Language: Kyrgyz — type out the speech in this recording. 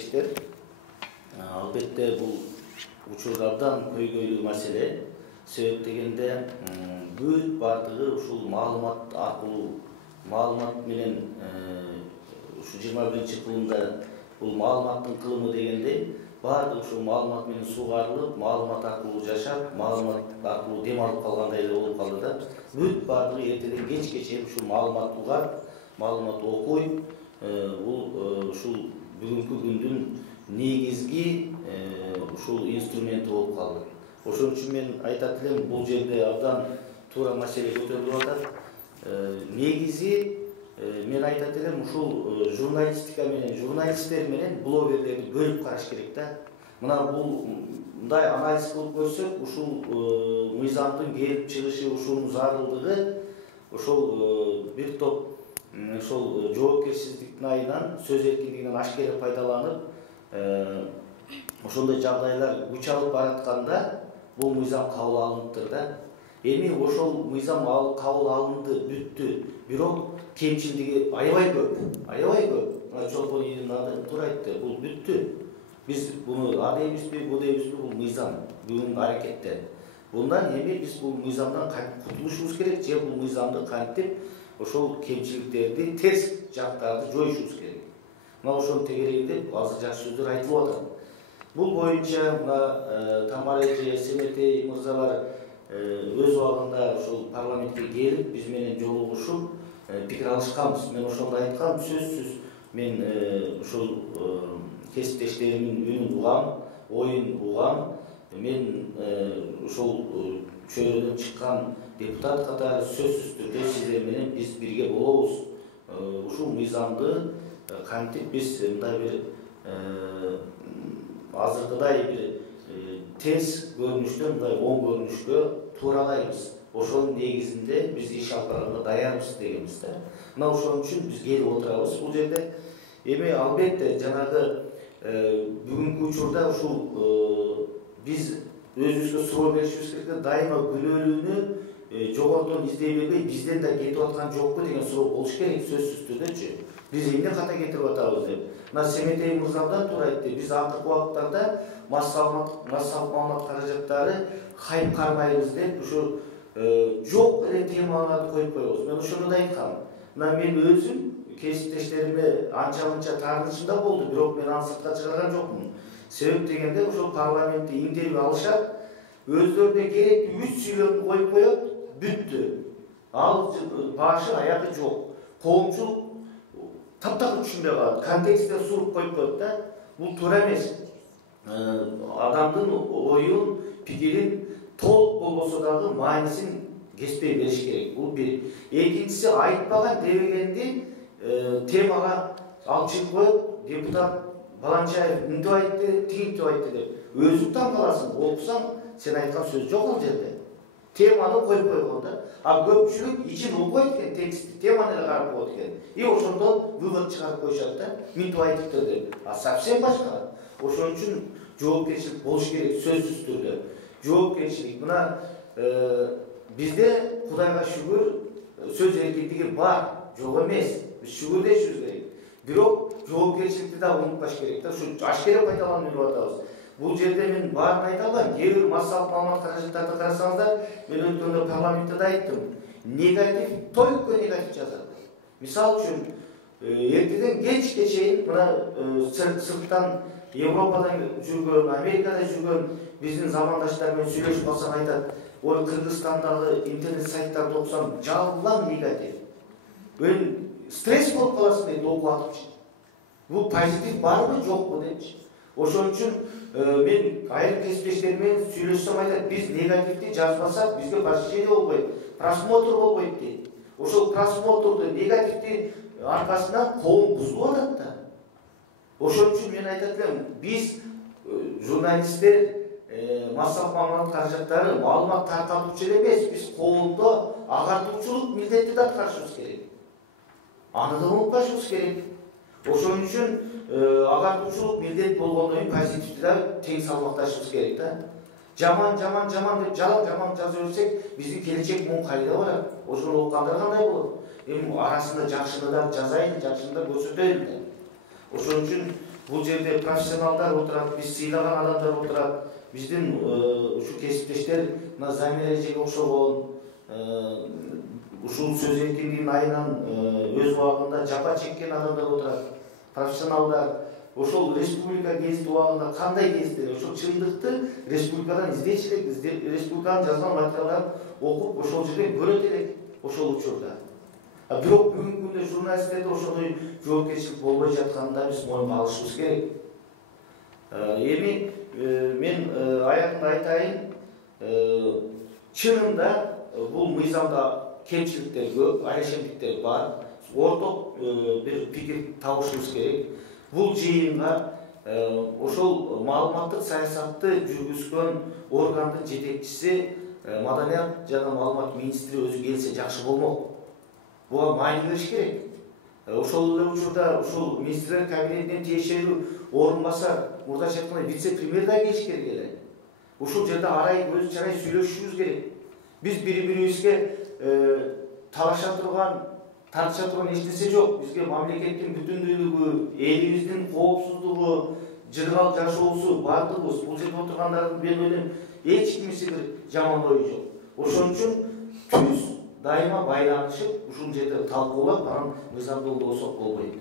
кесиптештер, албетте бул учурдардан көйгөйлүү маселе. Себеп дегенде бүт бардыгы ушул маалымат аркылуу, маалымат менен ушу 21-кылымда бул маалыматтын кылымы дегенде бардык ушул маалымат менен сугарылып, маалымат аркылуу жашап, маалымат аркылуу дем алып калгандай эле болуп калды да. Бүт бардыгы эртеден кечке чейин ушул маалымат угат, маалымат окуйт. Бул ушул бүгүнкү күндүн негизги ушул инструменти болуп калды. Ошон үчүн мен айтат элем, бул жерде абдан туура маселе көтөрүлүп атат. Негизи мен айтат элем, ушул журналистика менен, журналисттер менен блогерлерди бөлүп караш керек да. Мына бул мындай анализ кылып көрсөк, ушул мыйзамдын келип чыгышы, ушунун зарылдыгы, ошол бир топ ошол жоопкерчиликтин айынан, сөз эркиндигинен ашкере пайдаланып, ошондой жагдайлар күч алып баратканда бул мыйзам кабыл алыныптыр да. Эми ошол мыйзам кабыл алынды, бүттү. Бирок кемчилдиги аябай көп. Чолпон ийдин аты туура айтты, бул бүттү. Биз буну а дейбизби, бу дейбизби, бул мыйзам, бүгүнкү аракеттер. Bundan эми биз бул мыйзамдан кутулушубуз керек, же бул мыйзамды кантип ошол кемчиликтерди, терс жактарды жоюшубуз керек. Мына ошонун тегерегинде азыр жакшы сөздөр айтылып атат. Бул боюнча мына Тамара эже, Семетей мырзалар өз убагында ошол парламентке келип, биз менен жолугушуп, пикир алышканбыз. Мен ошондо айткам, сөзсүз мен ошол кесиптештеримдин үнүн угам, оюн угам. Мен ошол чөйрөдөн чыккан депутат катары сөзсүз түрдө сиздер менен биз бирге болобуз. Ушул мыйзамды кантип биз мындай бир азыркыдай бир терс көрүнүштөн мындай оң көрүнүшкө тууралайбыз. Ошонун негизинде биз иш алып барганга даярбыз дегенбиз да. Мына ошон үчүн биз келип отурабыз бул жерде. Эми албетте жанагы бүгүнкү учурда ушул биз өзүбүзгө суроо беришибиз керек, дайыма күнөөлүүнү жогорудон издей бербей, бизден да кетип аткан жокпу деген суроо болуш керек, сөзсүз түрдөчү. Биз эмне ката кетирип атабыз деп. Мына Семетей мырзадан туура айтты. Биз акыркы убакыттарда массалык маалымат каражаттары хайп кармайбыз деп ушу жок эле темаларды коюп коебуз. Мен ошону да айткам. Мына мен өзүм кесиптештериме анча-мынча таарынычымда болду, бирок мен аны сыртка чыгарган жокмун. Себеп дегенде ошол парламентте интервью алышат, өздөрүнө керектүү 3 сүйлөмдү коюп коет, бүттү. Ал башы аягы жок. Коомчулук таптакыр түшүнбөй калат. Контексттен суруп коюп коет да. Бул туура эмес. Адамдын оюн, пикирин толук болбосо дагы маанисин кеспей бериш керек. Бул бир. Экинчиси, айтпаган дебегенди темага алып чыгып коет, депутат Баланчаев мынтип айтты, тигинтип айтты деп. Өзүң таң каласың, окусаң, сен айткан сөз жок ал жерде. Теманы коюп койгон да. А көпчүлүк ичин окуйт экен, текстти, теманы эле карап коет экен. И ошондон вывод чыгарып коюшат да, мынтип айтыптыр деп. А совсем башка. Ошон үчүн жоопкерчилик болуш керек, сөзсүз түрдө. Жоопкерчилик мына бизде Кудайга шүгүр сөз эркиндиги бар, жок эмес. Биз шүгүр дешибиз керек. Бирок жоопкерчиликти да унутпаш керек да, ушу ашкере пайдаланып жүрүп атабыз. Бул жерде мен баарын айта албайм. Кээ бир массалык маалымат каражаттарды карасаңыздар, мен өткөндө парламентте да айттым. Негатив, только негатив жазат. Мисал үчүн, эртеден кечке чейин мына сырттан Европадан жүргөн, Америкада жүргөн биздин замандаштар менен сүйлөшүп калсам айтат, ой Кыргызстандагы интернет сайттарды окусам жаллам негатив. Мен стресс болуп каласың дейт окуп атып. Бул позитив барбы жокпу депчи. Ошон үчүн мен айрым кесиптештеримен сүйлөшсөм айтат, биз негативди жазбасак бизге посещение болбойт, просмотр болбойт дейт. Ошол просмотрду, негативди аркасынан коом бузулуп атат да. Ошон үчүн мен айтат элем, биз журналисттер, массалык маалымат каражаттары маалымат таркатуучу эле эмес, биз коомдо агартуучулук милдетти да аткарышыбыз керек. Аны да унутпашыбыз керек. Ошон үчүн агартуучулук милдет болгондон кийин позитивди да тең салмакташыбыз керек да. Жаман деп жалаң жаман жаза берсек, биздин келечек муң кайда барат? Ошону окугандар кандай болот? Эми арасында жакшыны да жазайын, жакшыны да көрсөтөйүн да. Ошон үчүн бул жерде профессионалдар отурат, биз сыйлаган адамдар отурат, биздин ушу кесиптештер мына Замира эжеге окшогон ушул сөз эркиндигин айынан өз убагында жапа чеккен адамдар отурат, профессионалдар. Ошол республика гезит убагында кандай гезиттер, ошол чындыкты республикадан издеш элек, республиканын жазган материалдарын окуп, ошол жерден көрөт элек ошол учурда. Бирок бүгүнкү күндө журналисттерде ошондой жоопкерчилик болбой жатканын да биз моюнга алышыбыз керек. Эми мен аягында айтайын, чынында бул мыйзамда кемчиликтер көп, арешемдиктер бар. Орток бир пикир табышыбыз керек. Бул жыйынга ошол маалыматтык саясатты жүргүзгөн органдын жетекчиси Маданият жана маалымат министри өзү келсе жакшы болмок. Буга маани бериш керек. Ошол эле учурда ушул министрлер кабинетинин тиешелүү орун басар, мурдача айтканда вице-премьер да келиш керек эле. Ушул жерде арай көз чарай сүйлөшүшүбүз керек. Биз бири-бирибизге талаша турган, тартыша турган эч нерсе жок. Бизге мамлекеттин бүтүндүүлүгү, элибиздин коопсуздугу, жыргал жашоосу бардыгыбыз, бул жерде отургандардын мен ойлойм эч кимиси бир жаман ою жок. Ошон үчүн түз дайыма байланышып, ушул жерде талкуулап, анан мыйзамдуулук болсок болбойт.